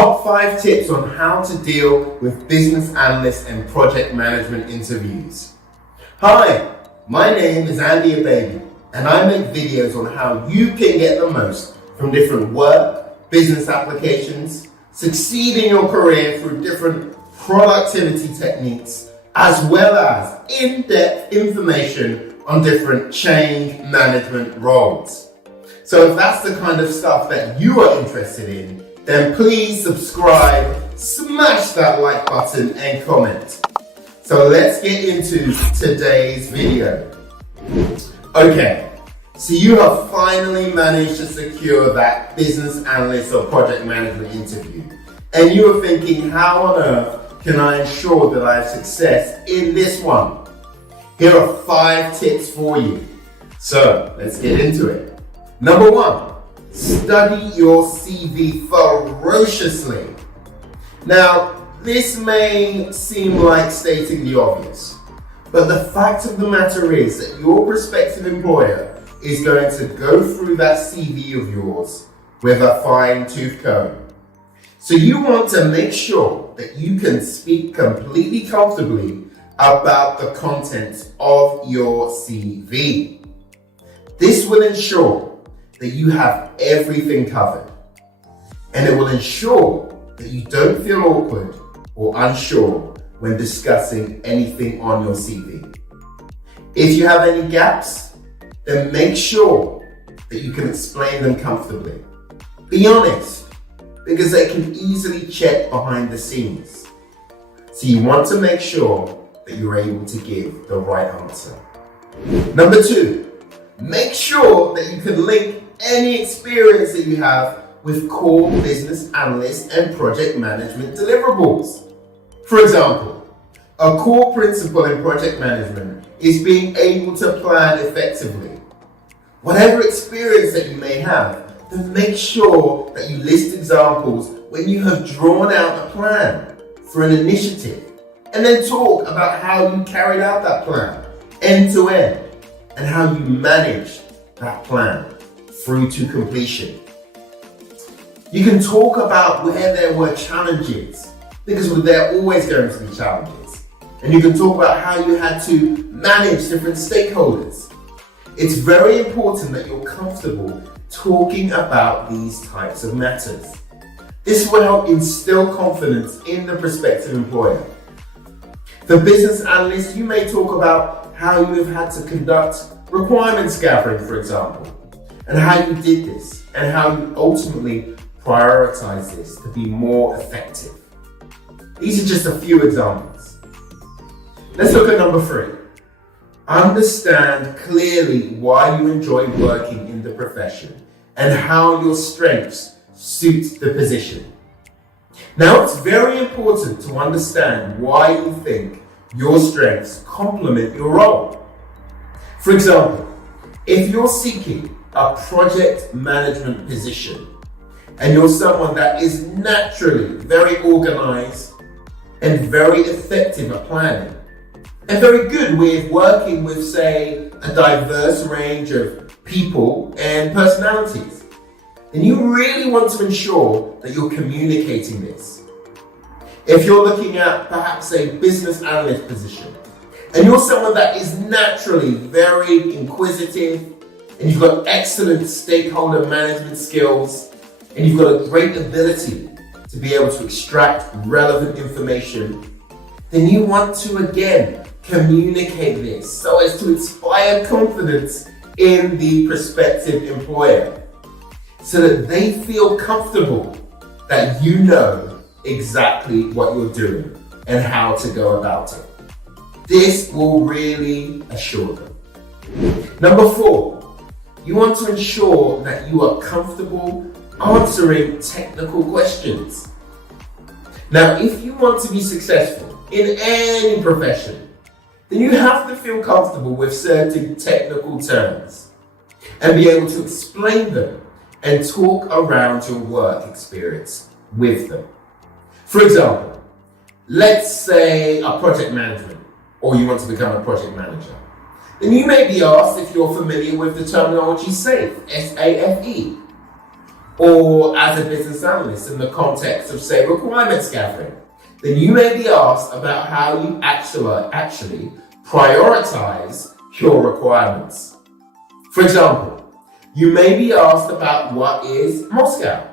Top 5 tips on how to deal with business analyst and project management interviews. Hi, my name is Andy Ababy, and I make videos on how you can get the most from different work, business applications, succeed in your career through different productivity techniques, as well as in-depth information on different change management roles. So if that's the kind of stuff that you are interested in, then please subscribe, smash that like button and comment. So let's get into today's video. Okay, so you have finally managed to secure that business analyst or project management interview. And you are thinking, how on earth can I ensure that I have success in this one? Here are 5 tips for you. So let's get into it. Number 1. Study your CV ferociously. Now, this may seem like stating the obvious, but the fact of the matter is that your prospective employer is going to go through that CV of yours with a fine-tooth comb. So you want to make sure that you can speak completely comfortably about the contents of your CV. This will ensure that you have everything covered, and it will ensure that you don't feel awkward or unsure when discussing anything on your CV. If you have any gaps, then make sure that you can explain them comfortably. Be honest, because they can easily check behind the scenes. So you want to make sure that you're able to give the right answer. Number 2, make sure that you can link any experience that you have with core business analyst and project management deliverables. For example, a core principle in project management is being able to plan effectively. Whatever experience that you may have, then make sure that you list examples when you have drawn out a plan for an initiative, and then talk about how you carried out that plan end to end and how you managed that plan through to completion. You can talk about where there were challenges, because there are always going to be challenges. And you can talk about how you had to manage different stakeholders. It's very important that you're comfortable talking about these types of matters. This will help instill confidence in the prospective employer. For business analysts, you may talk about how you have had to conduct requirements gathering, for example, and how you did this, and how you ultimately prioritize this to be more effective. These are just a few examples. Let's look at number 3. Understand clearly why you enjoy working in the profession and how your strengths suit the position. Now, it's very important to understand why you think your strengths complement your role. For example, if you're seeking a project management position and you're someone that is naturally very organized and very effective at planning and very good with working with, say, a diverse range of people and personalities, then you really want to ensure that you're communicating this. If you're looking at perhaps a business analyst position and you're someone that is naturally very inquisitive, and you've got excellent stakeholder management skills, and you've got a great ability to be able to extract relevant information, then you want to again communicate this so as to inspire confidence in the prospective employer, so that they feel comfortable that you know exactly what you're doing and how to go about it. This will really assure them. Number 4, you want to ensure that you are comfortable answering technical questions. Now, if you want to be successful in any profession, then you have to feel comfortable with certain technical terms and be able to explain them and talk around your work experience with them. For example, let's say a project management, or you want to become a project manager. Then you may be asked if you're familiar with the terminology SAFE, S-A-F-E. or as a business analyst in the context of, say, requirements gathering, then you may be asked about how you actually prioritize your requirements. For example, you may be asked about what is Moscow,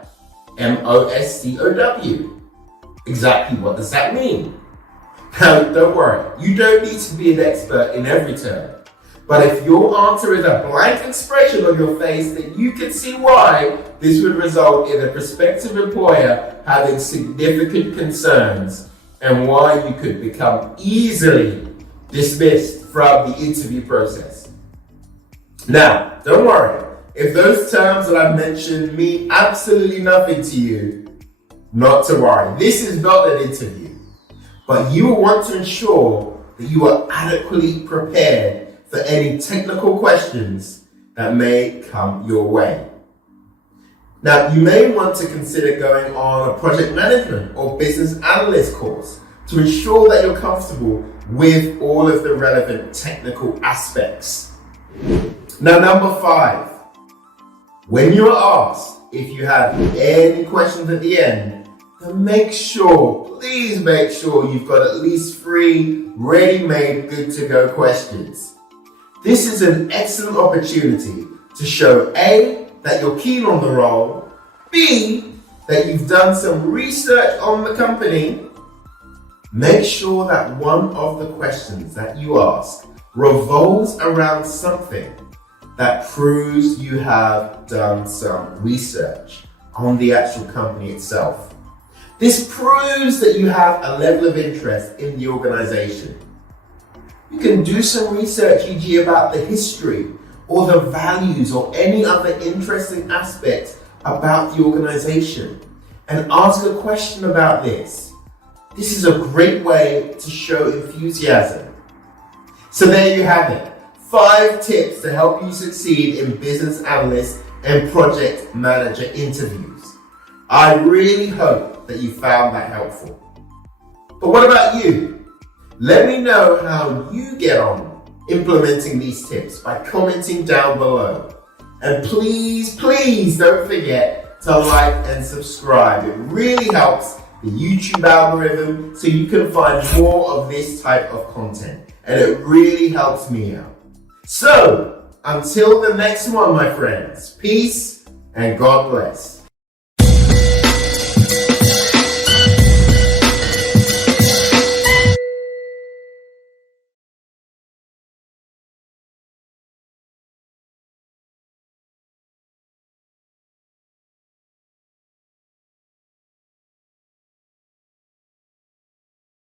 MOSCOW. Exactly what does that mean? Now, don't worry, you don't need to be an expert in every term. But if your answer is a blank expression on your face, then you can see why this would result in a prospective employer having significant concerns and why you could become easily dismissed from the interview process. Now, don't worry. If those terms that I've mentioned mean absolutely nothing to you, not to worry. This is not an interview, but you will want to ensure that you are adequately prepared for any technical questions that may come your way. Now, you may want to consider going on a project management or business analyst course to ensure that you're comfortable with all of the relevant technical aspects. Now, number 5, when you are asked if you have any questions at the end, then please make sure you've got at least 3 ready-made, good-to-go questions. This is an excellent opportunity to show A, that you're keen on the role, B, that you've done some research on the company. Make sure that one of the questions that you ask revolves around something that proves you have done some research on the actual company itself. This proves that you have a level of interest in the organization. You can do some research, e.g. about the history or the values or any other interesting aspects about the organization and ask a question about this. This is a great way to show enthusiasm. So there you have it. 5 tips to help you succeed in business analyst and project manager interviews. I really hope that you found that helpful. But what about you? Let me know how you get on implementing these tips by commenting down below. And please don't forget to like and subscribe. It really helps the YouTube algorithm so you can find more of this type of content. And it really helps me out. So, until the next one, my friends, peace and God bless.